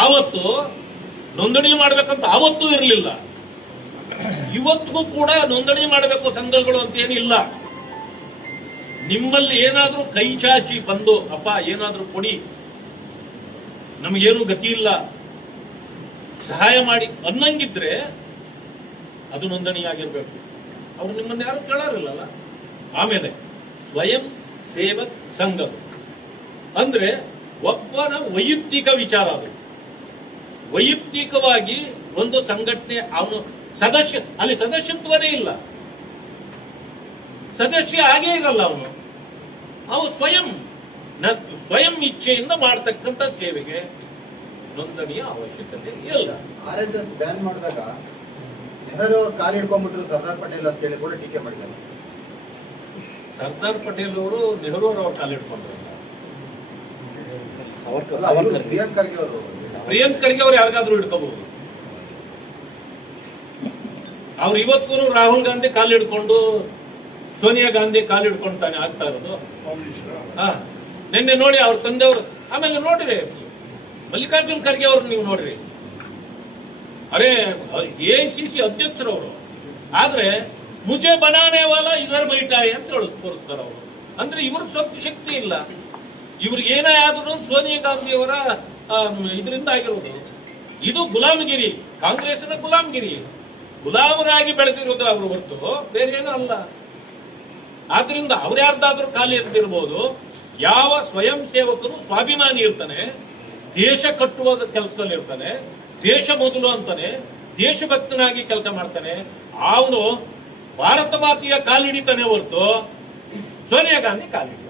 ಆವತ್ತು ನೋಂದಣಿ ಮಾಡ್ಬೇಕಂತ ಆವತ್ತೂ ಇರಲಿಲ್ಲ. ಇವತ್ತಿಗೂ ಕೂಡ ನೋಂದಣಿ ಮಾಡಬೇಕು ಸಂಘಗಳು ಅಂತ ಏನಿಲ್ಲ. ನಿಮ್ಮಲ್ಲಿ ಏನಾದ್ರೂ ಕೈ ಚಾಚಿ ಬಂದು ಅಪ್ಪ ಏನಾದ್ರೂ ಕೊಡಿ, ನಮಗೇನು ಗತಿ ಇಲ್ಲ, ಸಹಾಯ ಮಾಡಿ ಅನ್ನಂಗಿದ್ರೆ ಅದು ನೋಂದಣಿ ಆಗಿರ್ಬೇಕು. ಅವರು ನಿಮ್ಮನ್ನ ಯಾರು ಕೇಳೋರಿಲ್ಲಲ್ಲ. ಆಮೇಲೆ ಸ್ವಯಂ ಸೇವಕ್ ಸಂಘಗಳು ಅಂದ್ರೆ ಒಬ್ಬನ ವೈಯಕ್ತಿಕ ವಿಚಾರ. ಅದು ವೈಯಕ್ತಿಕವಾಗಿ ಒಂದು ಸಂಘಟನೆ, ಅವನು ಅಲ್ಲಿ ಸದಸ್ಯತ್ವನೇ ಇಲ್ಲ, ಸದಸ್ಯ ಆಗೇ ಇರಲ್ಲ. ಅವನು ಸ್ವಯಂ ಇಚ್ಛೆಯಿಂದ ಮಾಡತಕ್ಕಂಥ ಸೇವೆಗೆ ನೋಂದಣಿಯ ಅವಶ್ಯಕತೆ ಇಲ್ಲ. RSS ಬ್ಯಾನ್ ಮಾಡಿದಾಗ ನೆಹರು ಕಾಲು ಹಿಡ್ಕೊಂಡ್ಬಿಟ್ರು ಸರ್ದಾರ್ ಪಟೇಲ್ ಅಂತ ಹೇಳಿ ಕೂಡ ಟೀಕೆ ಮಾಡಿದ್ದಾರೆ. ಸರ್ದಾರ್ ಪಟೇಲ್ ಅವರು ನೆಹರು ಅವರ ಕಾಲು ಹಿಡ್ಕೊಂಡ್ರಲ್ಲ, ಪ್ರಿಯಾಂಕ್ ಖರ್ಗೆ ಅವರು ಯಾರಿಗಾದ್ರೂ ಹಿಡ್ಕೋಬಹುದು. ಅವ್ರು ಇವತ್ತು ರಾಹುಲ್ ಗಾಂಧಿ ಕಾಲು ಹಿಡ್ಕೊಂಡು, ಸೋನಿಯಾ ಗಾಂಧಿ ಕಾಲು ಹಿಡ್ಕೊಂಡು ತಾನೆ ಆಗ್ತಾ ಇರೋದು. ನಿನ್ನೆ ನೋಡಿ ಅವ್ರ ತಂದೆಯವರು. ಆಮೇಲೆ ನೋಡ್ರಿ ಮಲ್ಲಿಕಾರ್ಜುನ್ ಖರ್ಗೆ ಅವ್ರನ್ನ ನೀವು ನೋಡ್ರಿ, ಅರೆ AICC ಅಧ್ಯಕ್ಷರವರು, ಆದ್ರೆ ಮುಜೆ ಬನಾನೆ ವಾಲ ಇದರ ಬೈಟಾಯಿ ಅಂತ ತೋರಿಸ್ತಾರ ಅವರು. ಅಂದ್ರೆ ಇವ್ರಿಗೆ ಸ್ವಂತ ಶಕ್ತಿ ಇಲ್ಲ. ಇವ್ರಿಗೆ ಏನೇ ಆದ್ರೂ ಸೋನಿಯಾ ಗಾಂಧಿ ಅವರ ಇದರಿಂದ ಆಗಿರೋದು. ಇದು ಗುಲಾಮಗಿರಿ, ಕಾಂಗ್ರೆಸ್ನ ಗುಲಾಮಗಿರಿ, ಗುಲಾಮರಾಗಿ ಬೆಳೆದಿರೋದು ಅವರು ಹೊರತು ಬೇರೆ ಏನೂ ಅಲ್ಲ. ಆದ್ರಿಂದ ಅವ್ರ್ಯಾರ್ದಾದ್ರೂ ಖಾಲಿ ಇರ್ತಿರ್ಬೋದು. ಯಾವ ಸ್ವಯಂ ಸೇವಕರು ಸ್ವಾಭಿಮಾನಿ ಇರ್ತಾನೆ, ದೇಶ ಕಟ್ಟುವ ಕೆಲಸದಲ್ಲಿ ಇರ್ತಾನೆ, ದೇಶ ಮೊದಲು ಅಂತಾನೆ, ದೇಶಭಕ್ತನಾಗಿ ಕೆಲಸ ಮಾಡ್ತಾನೆ, ಅವನು ಭಾರತ ಮಾತೆಯ ಕಾಲಿಡಿತಾನೆ ಹೊರತು ಸೋನಿಯಾ ಗಾಂಧಿ ಕಾಲಿಡಿಲ್ಲ.